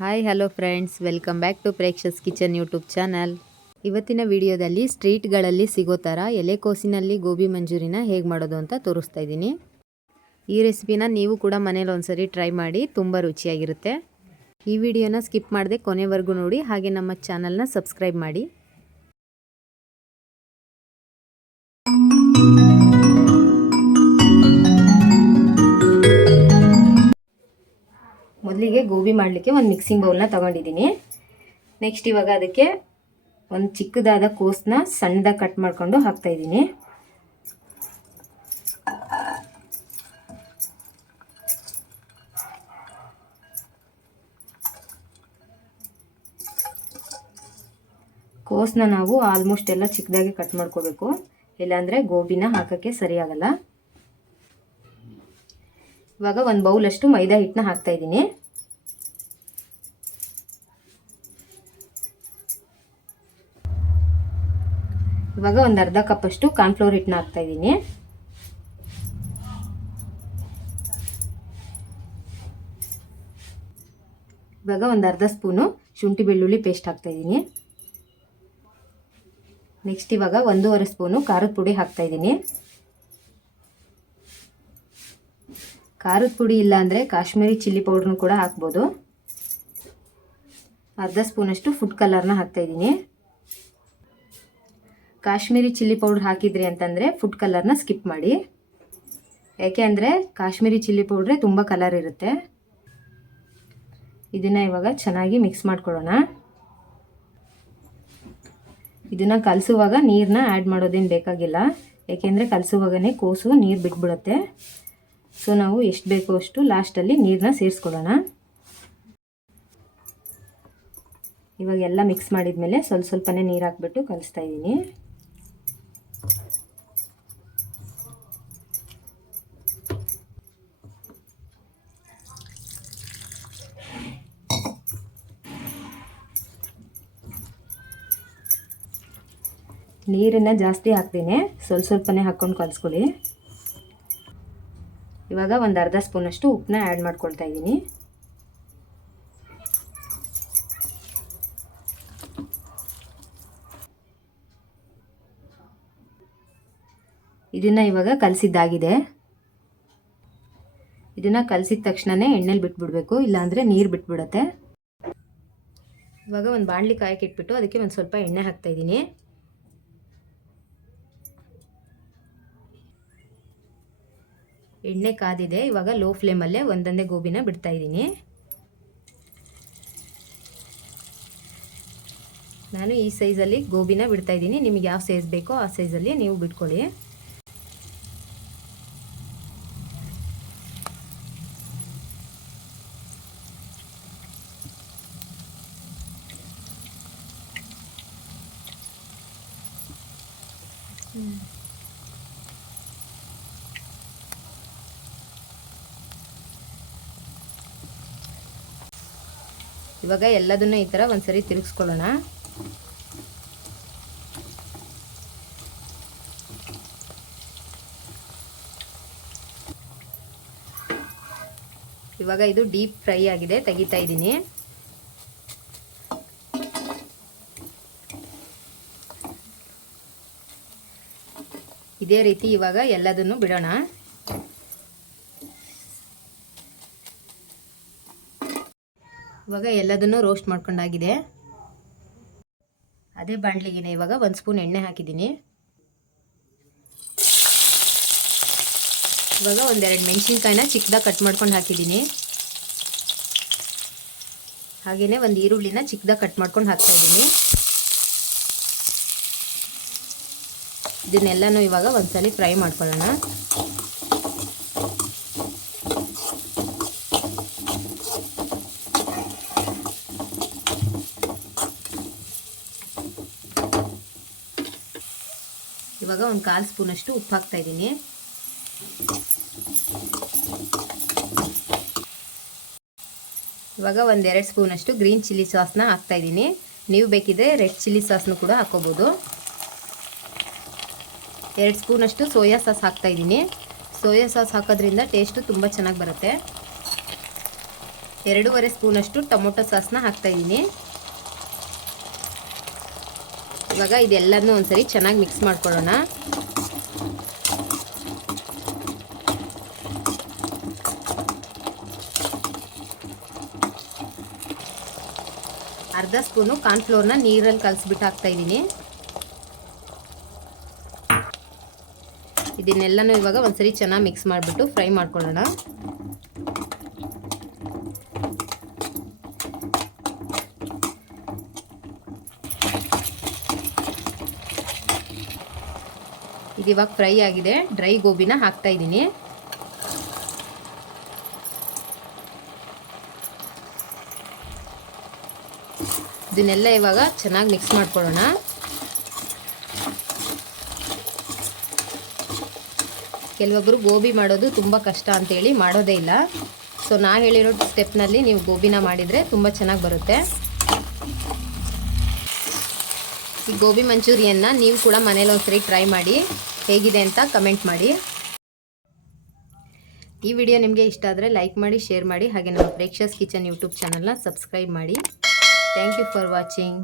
Hi hello friends, welcome back to Preksha's kitchen YouTube channel. ಇವತ್ತಿನ ವಿಡಿಯೋದಲ್ಲಿ ಸ್ಟ್ರೀಟ್ಗಳಲ್ಲಿ ಸಿಗೋ ಥರ ಎಲೆಕೋಸಿನಲ್ಲಿ ಗೋಬಿ ಮಂಚೂರಿನ ಹೇಗೆ ಮಾಡೋದು ಅಂತ ತೋರಿಸ್ತಾ ಇದ್ದೀನಿ. ಈ ರೆಸಿಪಿನ ನೀವು ಕೂಡ ಮನೇಲಿ ಒಂದ್ಸರಿ ಟ್ರೈ ಮಾಡಿ, ತುಂಬ ರುಚಿಯಾಗಿರುತ್ತೆ. ಈ ವಿಡಿಯೋನ ಸ್ಕಿಪ್ ಮಾಡದೆ ಕೊನೆವರೆಗೂ ನೋಡಿ, ಹಾಗೆ ನಮ್ಮ ಚಾನಲ್ನ ಸಬ್ಸ್ಕ್ರೈಬ್ ಮಾಡಿ. ಮೊದಲಿಗೆ ಗೋಬಿ ಮಾಡಲಿಕ್ಕೆ ಒಂದು ಮಿಕ್ಸಿಂಗ್ ಬೌಲ್ನ ತೊಗೊಂಡಿದ್ದೀನಿ. ನೆಕ್ಸ್ಟ್ ಇವಾಗ ಅದಕ್ಕೆ ಒಂದು ಚಿಕ್ಕದಾದ ಕೋಸನ್ನ ಸಣ್ಣದಾಗಿ ಕಟ್ ಮಾಡಿಕೊಂಡು ಹಾಕ್ತಾಯಿದ್ದೀನಿ. ಕೋಸನ್ನ ನಾವು ಆಲ್ಮೋಸ್ಟ್ ಎಲ್ಲ ಚಿಕ್ಕದಾಗಿ ಕಟ್ ಮಾಡ್ಕೋಬೇಕು, ಇಲ್ಲಾಂದರೆ ಗೋಬಿನ ಹಾಕೋಕ್ಕೆ ಸರಿಯಾಗಲ್ಲ. ಇವಾಗ ಒಂದು ಬೌಲಷ್ಟು ಮೈದಾ ಹಿಟ್ಟನ್ನ ಹಾಕ್ತಾಯಿದ್ದೀನಿ. ಇವಾಗ ಒಂದು ಅರ್ಧ ಕಪ್ಪಷ್ಟು ಕಾರ್ನ್ಫ್ಲೋರ್ ಹಿಟ್ಟನ್ನ ಹಾಕ್ತಾಯಿದ್ದೀನಿ. ಇವಾಗ ಒಂದು ಅರ್ಧ ಸ್ಪೂನು ಶುಂಠಿ ಬೆಳ್ಳುಳ್ಳಿ ಪೇಸ್ಟ್ ಹಾಕ್ತಾಯಿದ್ದೀನಿ. ನೆಕ್ಸ್ಟ್ ಇವಾಗ 1.5 ಸ್ಪೂನು ಖಾರದ ಪುಡಿ ಹಾಕ್ತಾಯಿದ್ದೀನಿ. ಖಾರದ ಪುಡಿ ಇಲ್ಲ ಅಂದರೆ ಕಾಶ್ಮೀರಿ ಚಿಲ್ಲಿ ಪೌಡ್ರನ್ನು ಕೂಡ ಹಾಕ್ಬೋದು. ಅರ್ಧ ಸ್ಪೂನಷ್ಟು ಫುಡ್ ಕಲರ್ನ ಹಾಕ್ತಾಯಿದ್ದೀನಿ. ಕಾಶ್ಮೀರಿ ಚಿಲ್ಲಿ ಪೌಡ್ರ್ ಹಾಕಿದ್ರಿ ಅಂತಂದರೆ ಫುಡ್ ಕಲರ್ನ ಸ್ಕಿಪ್ ಮಾಡಿ, ಯಾಕೆ ಅಂದರೆ ಕಾಶ್ಮೀರಿ ಚಿಲ್ಲಿ ಪೌಡ್ರೆ ತುಂಬ ಕಲರ್ ಇರುತ್ತೆ. ಇದನ್ನು ಇವಾಗ ಚೆನ್ನಾಗಿ ಮಿಕ್ಸ್ ಮಾಡ್ಕೊಳ್ಳೋಣ. ಇದನ್ನು ಕಲಸುವಾಗ ನೀರನ್ನ ಆ್ಯಡ್ ಮಾಡೋದೇನು ಬೇಕಾಗಿಲ್ಲ, ಯಾಕೆಂದರೆ ಕಲಸುವಾಗನೇ ಕೋಸು ನೀರು ಬಿಟ್ಬಿಡುತ್ತೆ. ಸೊ ನಾವು ಎಷ್ಟು ಬೇಕೋ ಅಷ್ಟು ಲಾಸ್ಟಲ್ಲಿ ನೀರನ್ನ ಸೇರಿಸ್ಕೊಳ್ಳೋಣ. ಇವಾಗ ಎಲ್ಲ ಮಿಕ್ಸ್ ಮಾಡಿದ ಮೇಲೆ ಸ್ವಲ್ಪನೇ ನೀರು ಹಾಕ್ಬಿಟ್ಟು ಕಲಿಸ್ತಾ ಇದ್ದೀನಿ. ನೀರನ್ನು ಜಾಸ್ತಿ ಹಾಕ್ತೀನಿ, ಸ್ವಲ್ಪನೇ ಹಾಕ್ಕೊಂಡು ಕಲಿಸ್ಕೊಳ್ಳಿ. ಇವಾಗ ಒಂದು ಅರ್ಧ ಸ್ಪೂನಷ್ಟು ಉಪ್ಪನ್ನ ಆ್ಯಡ್ ಮಾಡ್ಕೊಳ್ತಾ ಇದ್ದೀನಿ. ಇದನ್ನು ಇವಾಗ ಕಲಸಿದ್ದಾಗಿದೆ. ಇದನ್ನು ಕಲಸಿದ ತಕ್ಷಣವೇ ಎಣ್ಣೆಲಿ ಬಿಟ್ಬಿಡ್ಬೇಕು, ಇಲ್ಲಾಂದರೆ ನೀರು ಬಿಟ್ಬಿಡುತ್ತೆ. ಇವಾಗ ಒಂದು ಬಾಣಲಿ ಕಾಯಕ್ಕೆ ಇಟ್ಬಿಟ್ಟು ಅದಕ್ಕೆ ಒಂದು ಸ್ವಲ್ಪ ಎಣ್ಣೆ ಹಾಕ್ತಾಯಿದ್ದೀನಿ. ಎಣ್ಣೆ ಕಾದಿದೆ. ಇವಾಗ ಲೋ ಫ್ಲೇಮಲ್ಲೇ ಒಂದೊಂದೇ ಗೋಬಿನ ಬಿಡ್ತಾ ಇದ್ದೀನಿ. ನಾನು ಈ ಸೈಜಲ್ಲಿ ಗೋಬಿನ ಬಿಡ್ತಾ ಇದ್ದೀನಿ. ನಿಮಗೆ ಯಾವ ಸೈಜ್ ಬೇಕೋ ಆ ಸೈಜಲ್ಲಿ ನೀವು ಬಿಟ್ಕೊಳ್ಳಿ. ಇವಾಗ ಎಲ್ಲದನ್ನು ಈ ಥರ ಒಂದ್ಸರಿ ತಿರುಗಿಸ್ಕೊಳ್ಳೋಣ. ಇವಾಗ ಇದು ಡೀಪ್ ಫ್ರೈ ಆಗಿದೆ, ತೆಗಿತಾ ಇದ್ದೀನಿ. ಇದೇ ರೀತಿ ಇವಾಗ ಎಲ್ಲದನ್ನು ಬಿಡೋಣ. ಇವಾಗ ಎಲ್ಲದನ್ನು ರೋಸ್ಟ್ ಮಾಡ್ಕೊಂಡಾಗಿದೆ. ಅದೇ ಬಾಣಲಿಗೆ ಇವಾಗ 1 ಸ್ಪೂನ್ ಎಣ್ಣೆ ಹಾಕಿದ್ದೀನಿ. ಇವಾಗ ಒಂದೆರಡು ಮೆಣಸಿನ್ಕಾಯಿನ ಚಿಕ್ಕದಾಗಿ ಕಟ್ ಮಾಡ್ಕೊಂಡು ಹಾಕಿದ್ದೀನಿ. ಹಾಗೆಯೇ ಒಂದು ಈರುಳ್ಳಿನ ಚಿಕ್ಕದಾಗಿ ಕಟ್ ಮಾಡ್ಕೊಂಡು ಹಾಕ್ತಾಯಿದ್ದೀನಿ. ಇದನ್ನೆಲ್ಲನೂ ಇವಾಗ ಒಂದ್ಸಲಿ ಫ್ರೈ ಮಾಡ್ಕೊಳ್ಳೋಣ. ಇವಾಗ ಒಂದು 1/4 ಸ್ಪೂನಷ್ಟು ಉಪ್ಪು ಹಾಕ್ತಾ ಇದ್ದೀನಿ. ಇವಾಗ 1-2 ಸ್ಪೂನಷ್ಟು ಗ್ರೀನ್ ಚಿಲ್ಲಿ ಸಾಸ್ನ ಹಾಕ್ತಾ ಇದ್ದೀನಿ. ನೀವು ಬೇಕಿದ್ರೆ ರೆಡ್ ಚಿಲ್ಲಿ ಸಾಸ್ನು ಕೂಡ ಹಾಕೋಬೋದು. 2 ಸ್ಪೂನಷ್ಟು ಸೋಯಾ ಸಾಸ್ ಹಾಕ್ತಾ ಇದ್ದೀನಿ. ಸೋಯಾ ಸಾಸ್ ಹಾಕೋದ್ರಿಂದ ಟೇಸ್ಟು ತುಂಬ ಚೆನ್ನಾಗಿ ಬರುತ್ತೆ. 2.5 ಸ್ಪೂನಷ್ಟು ಟೊಮೊಟೊ ಸಾಸ್ನ ಹಾಕ್ತಾಯಿದ್ದೀನಿ. ಇವಾಗ ಇದೆಲ್ಲದನ್ನೂ ಒಂದ್ಸರಿ ಚೆನ್ನಾಗಿ ಮಿಕ್ಸ್ ಮಾಡ್ಕೊಳ್ಳೋಣ. ಅರ್ಧ ಸ್ಪೂನು ಕಾರ್ನ್ಫ್ಲೋರ್ನ ನೀರಲ್ಲಿ ಕಲಸಿಬಿಟ್ಟು ಹಾಕ್ತಾಯಿದ್ದೀನಿ. ಇದನ್ನೆಲ್ಲನೂ ಇವಾಗ ಒಂದ್ಸರಿ ಚೆನ್ನಾಗಿ ಮಿಕ್ಸ್ ಮಾಡಿಬಿಟ್ಟು ಫ್ರೈ ಮಾಡ್ಕೊಳ್ಳೋಣ. ಇದಿವಾಗ ಫ್ರೈ ಆಗಿದೆ. ಡ್ರೈ ಗೋಬಿನ ಹಾಕ್ತಾ ಇದ್ದೀನಿ. ಇದನ್ನೆಲ್ಲ ಇವಾಗ ಚೆನ್ನಾಗಿ ಮಿಕ್ಸ್ ಮಾಡ್ಕೊಳ್ಳೋಣ. ಕೆಲವೊಬ್ಬರು ಗೋಬಿ ಮಾಡೋದು ತುಂಬ ಕಷ್ಟ ಅಂತೇಳಿ ಮಾಡೋದೇ ಇಲ್ಲ. ಸೊ ನಾನು ಹೇಳಿರೋ ಸ್ಟೆಪ್ನಲ್ಲಿ ನೀವು ಗೋಬಿನ ಮಾಡಿದರೆ ತುಂಬ ಚೆನ್ನಾಗಿ ಬರುತ್ತೆ. ಈ ಗೋಬಿ ಮಂಚೂರಿಯನ್ನ ನೀವು ಕೂಡ ಮನೇಲಿ ಒಂದ್ಸರಿ ಟ್ರೈ ಮಾಡಿ ಹೇಗಿದೆ ಅಂತ ಕಮೆಂಟ್ ಮಾಡಿ. ಈ ವಿಡಿಯೋ ನಿಮಗೆ ಇಷ್ಟ ಆದರೆ ಲೈಕ್ ಮಾಡಿ, ಶೇರ್ ಮಾಡಿ, ಹಾಗೆ ನಮ್ಮ ಪ್ರೇಕ್ಷಸ್ ಕಿಚನ್ ಯೂಟ್ಯೂಬ್ ಚಾನಲ್ನ ಸಬ್ಸ್ಕ್ರೈಬ್ ಮಾಡಿ. Thank you for watching.